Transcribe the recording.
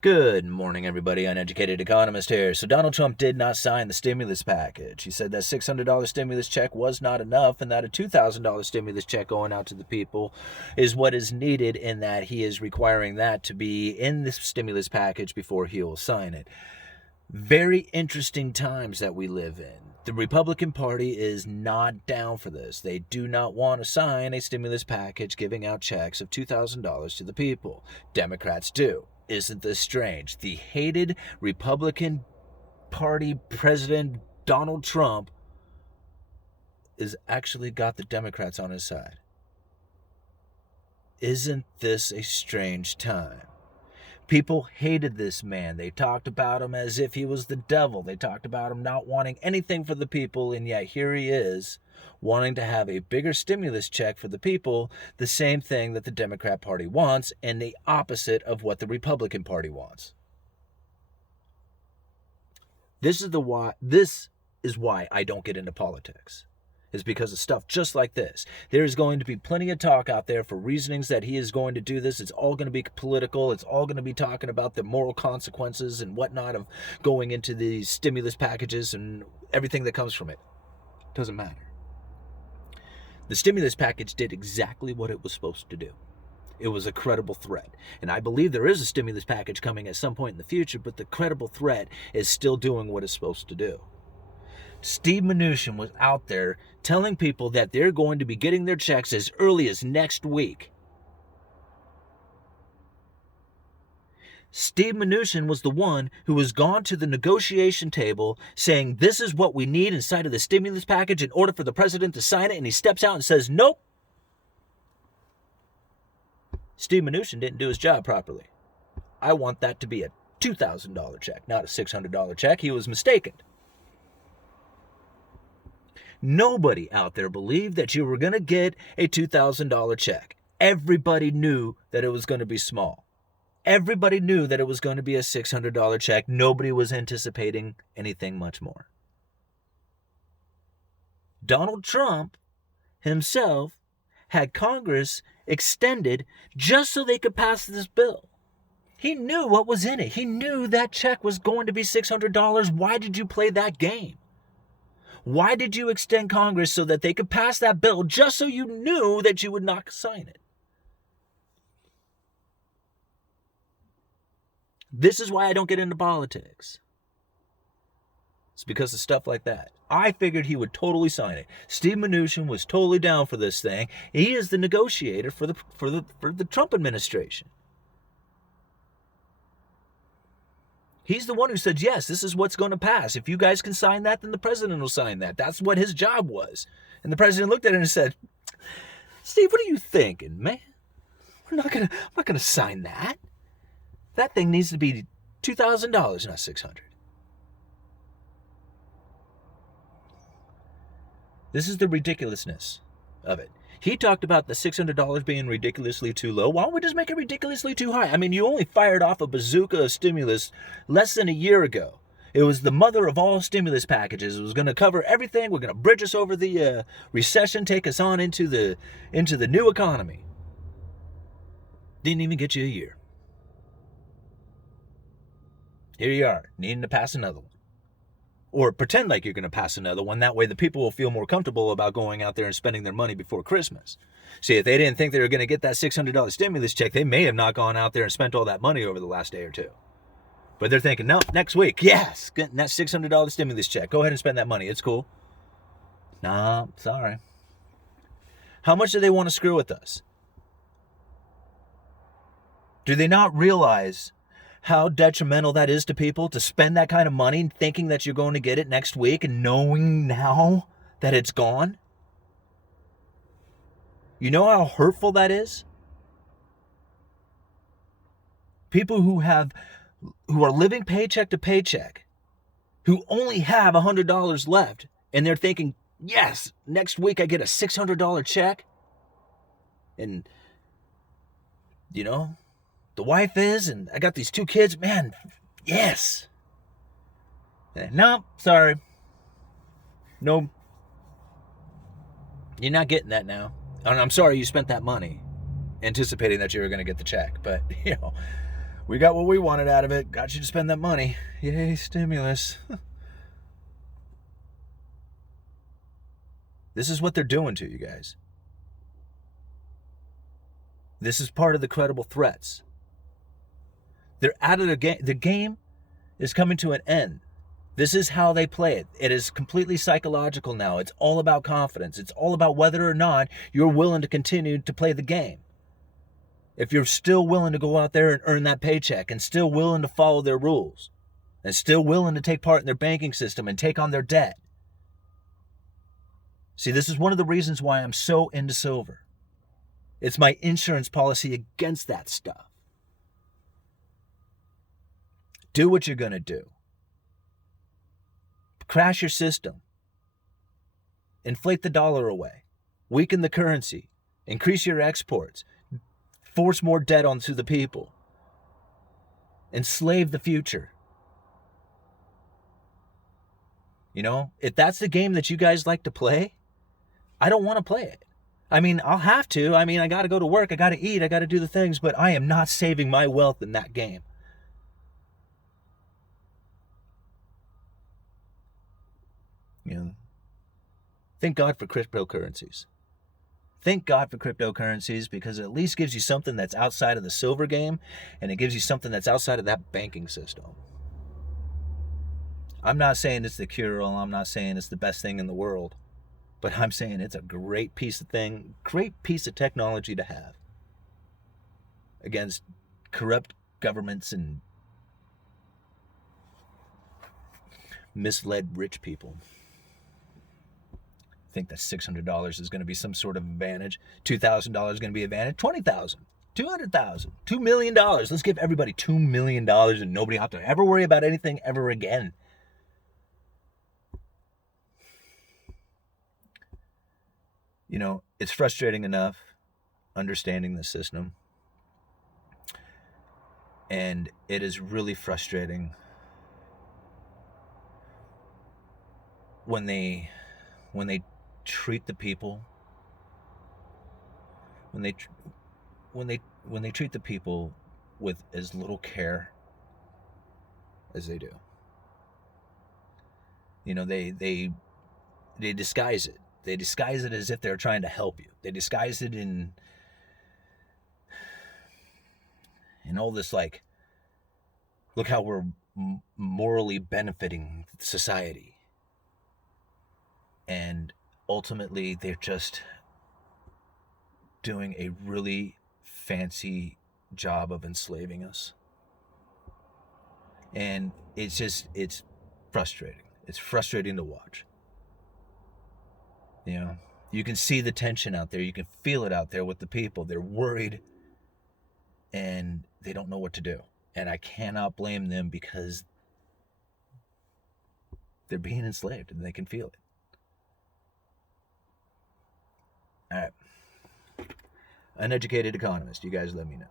Good morning, everybody. Uneducated Economist here. So Donald Trump did not sign the stimulus package. He said that $600 stimulus check was not enough and that a $2,000 stimulus check going out to the people is what is needed, and that he is requiring that to be in the stimulus package before he will sign it. Very interesting times that we live in. The Republican Party is not down for this. They do not want to sign a stimulus package giving out checks of $2,000 to the people. Democrats do. Isn't this strange? The hated Republican Party president Donald Trump is actually got the Democrats on his side. Isn't this a strange time? People hated this man. They talked about him as if he was the devil. They talked about him not wanting anything for the people, and yet here he is, wanting to have a bigger stimulus check for the people, the same thing that the Democrat Party wants, and the opposite of what the Republican Party wants. This is why I don't get into politics. Is because of stuff just like this. There is going to be plenty of talk out there for reasonings that he is going to do this. It's all going to be political. It's all going to be talking about the moral consequences and whatnot of going into these stimulus packages and everything that comes from it. Doesn't matter. The stimulus package did exactly what it was supposed to do. It was a credible threat. And I believe there is a stimulus package coming at some point in the future, but the credible threat is still doing what it's supposed to do. Steve Mnuchin was out there telling people that they're going to be getting their checks as early as next week. Steve Mnuchin was the one who was gone to the negotiation table saying this is what we need inside of the stimulus package in order for the president to sign it, and he steps out and says, nope. Steve Mnuchin didn't do his job properly. I want that to be a $2,000 check, not a $600 check. He was mistaken. Nobody out there believed that you were going to get a $2,000 check. Everybody knew that it was going to be small. Everybody knew that it was going to be a $600 check. Nobody was anticipating anything much more. Donald Trump himself had Congress extended just so they could pass this bill. He knew what was in it. He knew that check was going to be $600. Why did you play that game? Why did you extend Congress so that they could pass that bill just so you knew that you would not sign it? This is why I don't get into politics. It's because of stuff like that. I figured he would totally sign it. Steve Mnuchin was totally down for this thing. He is the negotiator for the Trump administration. He's the one who said, yes, this is what's going to pass. If you guys can sign that, then the president will sign that. That's what his job was. And the president looked at him and said, Steve, what are you thinking, man? I'm not gonna sign that. That thing needs to be $2,000, not $600. This is the ridiculousness of it. He talked about the $600 being ridiculously too low. Why don't we just make it ridiculously too high? I mean, you only fired off a bazooka of stimulus less than a year ago. It was the mother of all stimulus packages. It was going to cover everything. We're going to bridge us over the recession, take us on into the new economy. Didn't even get you a year. Here you are, needing to pass another one. Or pretend like you're going to pass another one. That way the people will feel more comfortable about going out there and spending their money before Christmas. See, if they didn't think they were going to get that $600 stimulus check, they may have not gone out there and spent all that money over the last day or two. But they're thinking, no, next week, yes, getting that $600 stimulus check. Go ahead and spend that money. It's cool. Nah, sorry. How much do they want to screw with us? Do they not realize how detrimental that is to people to spend that kind of money thinking that you're going to get it next week and knowing now that it's gone? You know how hurtful that is? People who are living paycheck to paycheck, who only have $100 left, and they're thinking, yes, next week I get a $600 check. And, you know, the wife is, and I got these 2 kids, man, yes. No, sorry. No, you're not getting that now. And I'm sorry you spent that money anticipating that you were going to get the check. But, We got what we wanted out of it. Got you to spend that money. Yay, stimulus. This is what they're doing to you guys. This is part of the credible threats. They're out of the game. The game is coming to an end. This is how they play it. It is completely psychological now. It's all about confidence. It's all about whether or not you're willing to continue to play the game. If you're still willing to go out there and earn that paycheck and still willing to follow their rules and still willing to take part in their banking system and take on their debt. See, this is one of the reasons why I'm so into silver. It's my insurance policy against that stuff. Do what you're going to do. Crash your system. Inflate the dollar away. Weaken the currency. Increase your exports. Force more debt onto the people. Enslave the future. You know, if that's the game that you guys like to play, I don't want to play it. I mean, I'll have to. I mean, I got to go to work. I got to eat. I got to do the things. But I am not saving my wealth in that game. You know, thank God for cryptocurrencies. Thank God for cryptocurrencies, because it at least gives you something that's outside of the silver game, and it gives you something that's outside of that banking system. I'm not saying it's the cure-all. I'm not saying it's the best thing in the world. But I'm saying it's a great piece of technology to have against corrupt governments and misled rich people. I think that $600 is going to be some sort of advantage. $2,000 is going to be advantage. $20,000, $200,000, $2 million. Let's give everybody $2 million and nobody have to ever worry about anything ever again. You know, it's frustrating enough understanding the system. And it is really frustrating when they treat the people, when they treat the people with as little care as they do. You know, they disguise it. They disguise it as if they're trying to help you. They disguise it in all this, like, look how we're morally benefiting society. And ultimately, they're just doing a really fancy job of enslaving us. And it's frustrating. It's frustrating to watch. You know, you can see the tension out there. You can feel it out there with the people. They're worried and they don't know what to do. And I cannot blame them, because they're being enslaved and they can feel it. All right. Uneducated Economist. You guys let me know.